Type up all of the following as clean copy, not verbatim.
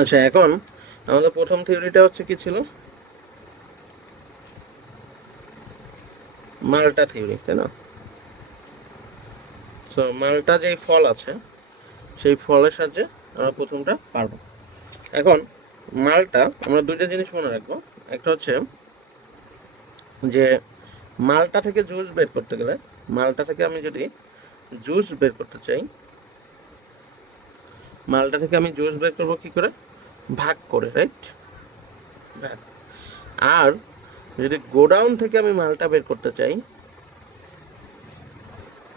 আচ্ছা, এখন আমাদের প্রথম থিওরিটা হচ্ছে কি ছিল? মাল্টা থিওরি, তাই না? সো মাল্টা যেই ফল আছে সেই ফলের সাহায্যে আমরা প্রথমটা পারবো। এখন মালটা আমরা দুইটা জিনিস মনে রাখবো। একটা হচ্ছে যে মালটা থেকে জুস বের করতে গেলে, মালটা থেকে আমি যদি জুস বের করতে চাই, মালটা থেকে আমি জুস বের করবো কি করে? ভাগ করে, রাইট? ভাগ। আর যদি গোডাউন থেকে আমি মালটা বের করতে চাই,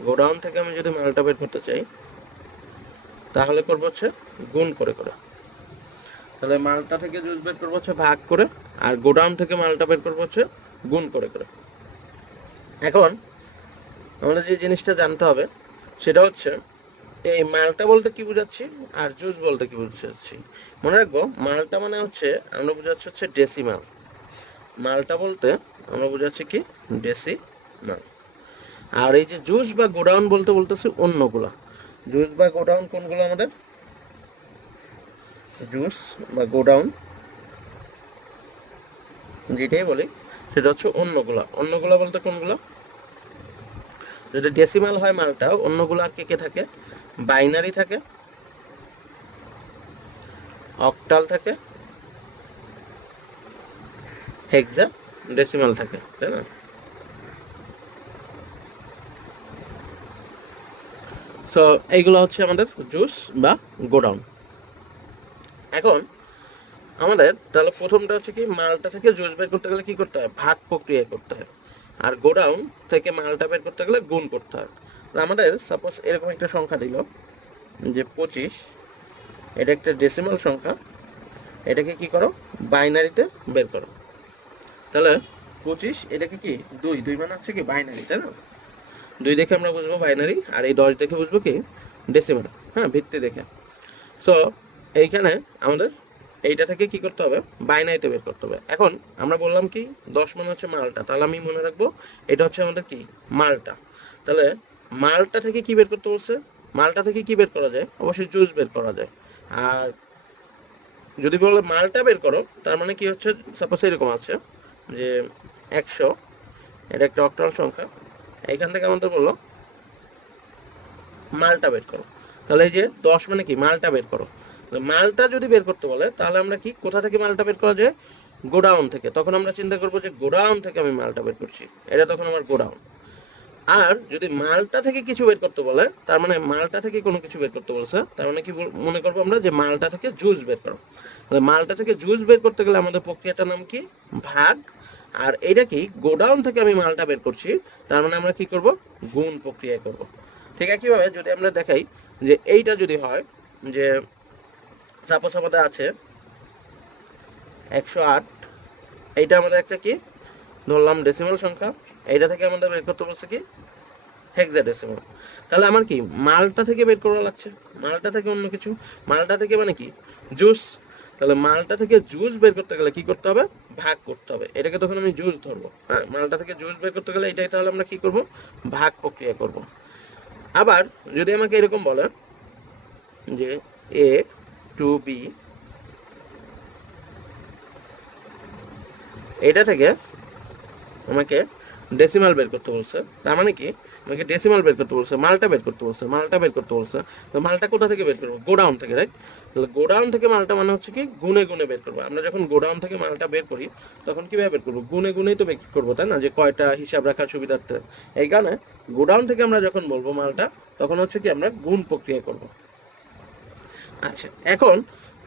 গোডাউন থেকে আমি যদি মালটা বের করতে চাই তাহলে করবো হচ্ছে গুণ করে করে। তাহলে মালটা থেকে জুস বের করবো হচ্ছে ভাগ করে, আর গোডাউন থেকে মালটা বের করবো হচ্ছে গুণ করে করে। এখন আমাদের যে জিনিসটা জানতে হবে সেটা হচ্ছে এই মালটা বলতে কি বোঝাচ্ছি আর জুস বলতে কি বোঝাচ্ছি। মনে রাখবো, মালটা মানে হচ্ছে আমরা বোঝাচ্ছি হচ্ছে ডেসিমাল। মালটা বলতে আমরা বোঝাচ্ছি কি? ডেসিমাল। আর এই যে জুস বা গোডাউন বলতে বলতেছি অন্যগুলা। জুস বা গোডাউন কোনগুলো আমাদের? জুস বা গোডাউন যেটাই বলি সেটা হচ্ছে অন্যগুলা। অন্যগুলা বলতে কোনগুলো? যদি ডেসিমাল হয় মালটা, অন্যগুলা কে কে থাকে? বাইনারি থাকে, অক্টাল থাকে, হেক্সা ডেসিমাল থাকে, তাই না? সো এইগুলো হচ্ছে আমাদের জুস বা গোডাউন। এখন আমাদের তাহলে প্রথমটা হচ্ছে কি, মালটা থেকে জুস বের করতে গেলে কি করতে হয়? ভাগ প্রক্রিয়া করতে হয়। আর গোডাউন থেকে মালটা বের করতে গেলে গুণ করতে হয়। আমাদের সাপোজ এরকম একটা সংখ্যা দিল যে 25, এটা একটা ডেসিমাল সংখ্যা, এটাকে কি করো? বাইনারিতে বের করো। তাহলে 25 এটাকে কি দুই দুই মানে হচ্ছে কি বাইনারি, তাই না? 2 দেখে আমরা বুঝবো বাইনারি, আর এই 10 দেখে বুঝবো কি ডেসিমাল। হ্যাঁ, ভিত্তি দেখে। সো এইখানে আমাদের এইটা থেকে কি করতে হবে? বাইনারিতে বের করতে হবে। এখন আমরা বললাম কি 10 মানে হচ্ছে মালটা, তাহলে আমি মনে রাখবো এটা হচ্ছে আমাদের কি মালটা। তাহলে মালটা থেকে কি বের করতে বলছে? মালটা থেকে কি বের করা যায়? অবশ্যই জুস বের করা যায়। আর যদি বলে মালটা বের করো, তার মানে কি হচ্ছে, সাপোজ এরকম আছে যে 100, এটা একটা অক্টাল সংখ্যা, এইখান থেকে আমাদের বললো মালটা বের করো। তাহলে এই যে 10 মানে কি মালটা বের করো। মালটা যদি বের করতে বলে তাহলে আমরা কি কোথা থেকে মালটা বের করা যায়? গোডাউন থেকে। তখন আমরা চিন্তা করবো যে গোডাউন থেকে আমি মালটা বের করছি, এটা তখন আমার গোডাউন। আর যদি মালটা থেকে কিছু বের করতে বলে, তার মানে মালটা থেকে কোনো কিছু বের করতে বলছে, তার মানে কি মনে করবো আমরা যে মালটা থেকে জুস বের করো। তাহলে মালটা থেকে জুস বের করতে গেলে আমাদের প্রক্রিয়াটার নাম কি? ভাগ। আর এটা কি গোডাউন থেকে আমি মালটা বের করছি, তার মানে আমরা কি করব? গুণ প্রক্রিয়া করব। ঠিক একইভাবে যদি আমরা দেখাই যে এইটা যদি হয় যে সাপোজ আমাদের আছে 108, এইটা আমাদের একটা কি ধরলাম ডেসিমাল সংখ্যা, এইটা থেকে আমাদের বের করতে বলছে কি হেক্সাডেসিমাল। তাহলে আমার কি মালটা থেকে বের করা লাগছে, মালটা থেকে অন্য কিছু। মালটা থেকে মানে কি জুস। তাহলে মালটা থেকে জুস বের করতে গেলে কি করতে হবে? ভাগ করতে হবে। এটাকে তখন আমি জুস ধরবো। হ্যাঁ, মালটা থেকে জুস বের করতে গেলে এটাই তাহলে আমরা কি করব? ভাগ প্রক্রিয়া করব। আবার যদি আমাকে এরকম বলে যে এ টু বি, এটা থেকে আমাকে ডেসিমাল বের করতে বলছে, তার মানে কি আমাকে ডেসিমাল বের করতে বলছে, মালটা বের করতে বলছে, মালটা বের করতে বলছে। তো মালটা কোথা থেকে বের করবো? গোডাউন থেকে, রাইট? তাহলে গোডাউন থেকে মালটা মানে হচ্ছে কি গুনে গুনে বের করবো। আমরা যখন গোডাউন থেকে মালটা বের করি তখন কিভাবে বের করবো? গুনে গুনেই তো বের করবো, তাই না? যে কয়টা হিসাব রাখার সুবিধার্থে। এই কারণে গোডাউন থেকে আমরা যখন বলবো মালটা, তখন হচ্ছে কি আমরা গুণ প্রক্রিয়া করব। আচ্ছা, এখন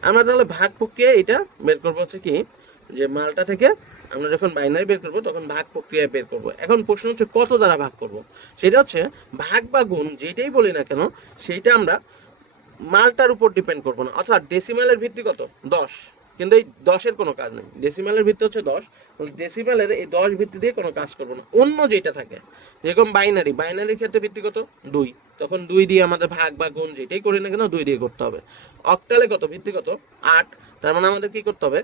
আমরা তাহলে ভাগ প্রক্রিয়া এটা বের করবো হচ্ছে কি যে মালটা থেকে আমরা যখন বাইনারি বের করবো তখন ভাগ প্রক্রিয়ায় বের করব। এখন প্রশ্ন হচ্ছে কত দ্বারা ভাগ করব? সেটা হচ্ছে ভাগ বা গুণ যেটাই বলি না কেন, সেইটা আমরা মালটার উপর ডিপেন্ড করবো না। অর্থাৎ ডেসিমালের ভিত্তি কত? 10, কিন্তু এই 10-এর কোনো কাজ নেই। ডেসিমালের ভিত্তি হচ্ছে 10, ডেসিমালের এই 10 ভিত্তি দিয়ে কোনো কাজ করবো না। অন্য যেটা থাকে যেরকম বাইনারি, বাইনারির ক্ষেত্রে ভিত্তি কত? 2, তখন 2 দিয়ে আমাদের ভাগ বা গুণ যেটাই করি না কেন 2 দিয়ে করতে হবে। অক্টালে কত ভিত্তি? কত? 8, তার মানে আমাদের কি করতে হবে?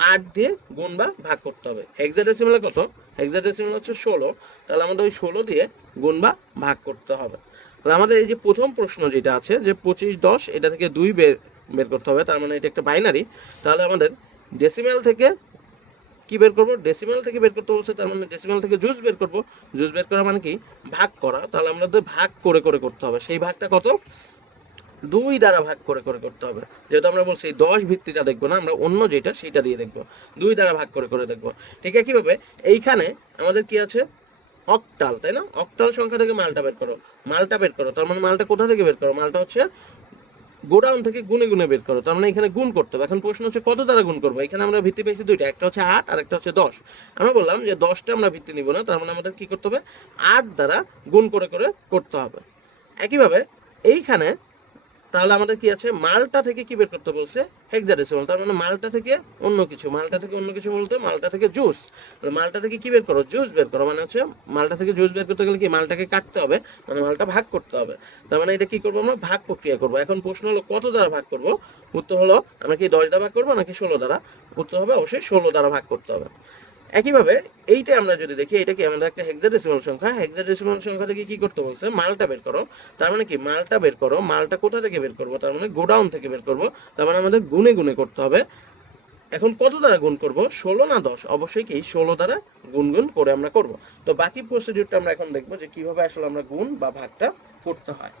8 দিয়ে গুণ বা ভাগ করতে হবে। হেক্সাডেসিমালে কত? হেক্সাডেসিমাল হচ্ছে 16, তাহলে আমাদের ওই 16 দিয়ে গুণ বা ভাগ করতে হবে। তাহলে আমাদের এই যে প্রথম প্রশ্ন যেটা আছে যে 25, 10, এটা থেকে 2 বের করতে হবে, তার মানে এটা একটা বাইনারি। তাহলে আমাদের ডেসিমেল থেকে কি বের করবো, ডেসিমেল থেকে বের করতে বলছে, তার মানে ডেসিমেল থেকে জুস বের করবো। জুস বের করা মানে কি ভাগ করা, তাহলে আমাদের ভাগ করে করে করতে হবে। সেই ভাগটা কত, 2 দ্বারা ভাগ করে করে করতে হবে। যেহেতু আমরা বলছি 10 ভিত্তিটা দেখবো না, আমরা অন্য যেটা সেটা দিয়ে দেখবো, 2 দ্বারা ভাগ করে করে দেখবো। ঠিক একইভাবে এইখানে আমাদের কি আছে, অক্টাল, তাই না? অক্টাল সংখ্যা থেকে মালটা বের করো, মালটা বের করো, তার মানে মালটা কোথা থেকে বের করো, মালটা হচ্ছে গোডাউন থেকে গুনে গুনে বের করো, তার মানে এখানে গুণ করতে হবে। এখন প্রশ্ন হচ্ছে কত দ্বারা গুণ করবো, এখানে আমরা ভিত্তি পেয়েছি দুইটা, একটা হচ্ছে 8 আর একটা হচ্ছে 10। আমরা বললাম যে 10টা আমরা ভিত্তি নিব না, তার মানে আমাদের কি করতে হবে, 8 দ্বারা গুণ করে করে করতে হবে। একইভাবে এইখানে তাহলে আমাদের কি আছে, মালটা থেকে কি বের করতে বলছে, হেক্সাডেসিমাল, তার মানে মালটা থেকে অন্য কিছু, মালটা থেকে অন্য কিছু বলতে মালটা থেকে জুস, মালটা থেকে কি বের করো, জুস বের করো, মানে হচ্ছে মালটা থেকে জুস বের করতে গেলে কি মালটাকে কাটতে হবে, মানে মালটা ভাগ করতে হবে। তার মানে এটা কি করবো, আমরা ভাগ প্রক্রিয়া করবো। এখন প্রশ্ন হলো কত দ্বারা ভাগ করবো, উত্তর হলো আমরা কি 10 দ্বারা ভাগ করবো নাকি 16 দ্বারা, উত্তর হবে অবশ্যই 16 দ্বারা ভাগ করতে হবে। একইভাবে এইটা আমরা যদি দেখি, এটা কি আমাদের একটা হেক্সাডেসিমাল সংখ্যা, হেক্সাডেসিমাল সংখ্যা থেকে কি করতে বলছে, মালটা বের করো, তার মানে কি মালটা বের করো, মালটা কোথা থেকে বের করবো, তার মানে গোডাউন থেকে বের করবো, তার মানে আমাদের গুনে গুনে করতে হবে। এখন কত দ্বারা গুণ করব, 16 না 10, অবশ্যই কি 16 দ্বারা গুণ গুণ করে আমরা করব। তো বাকি প্রসিডিউরটা আমরা এখন দেখবো যে কিভাবে আসলে আমরা গুণ বা ভাগটা করতে হয়।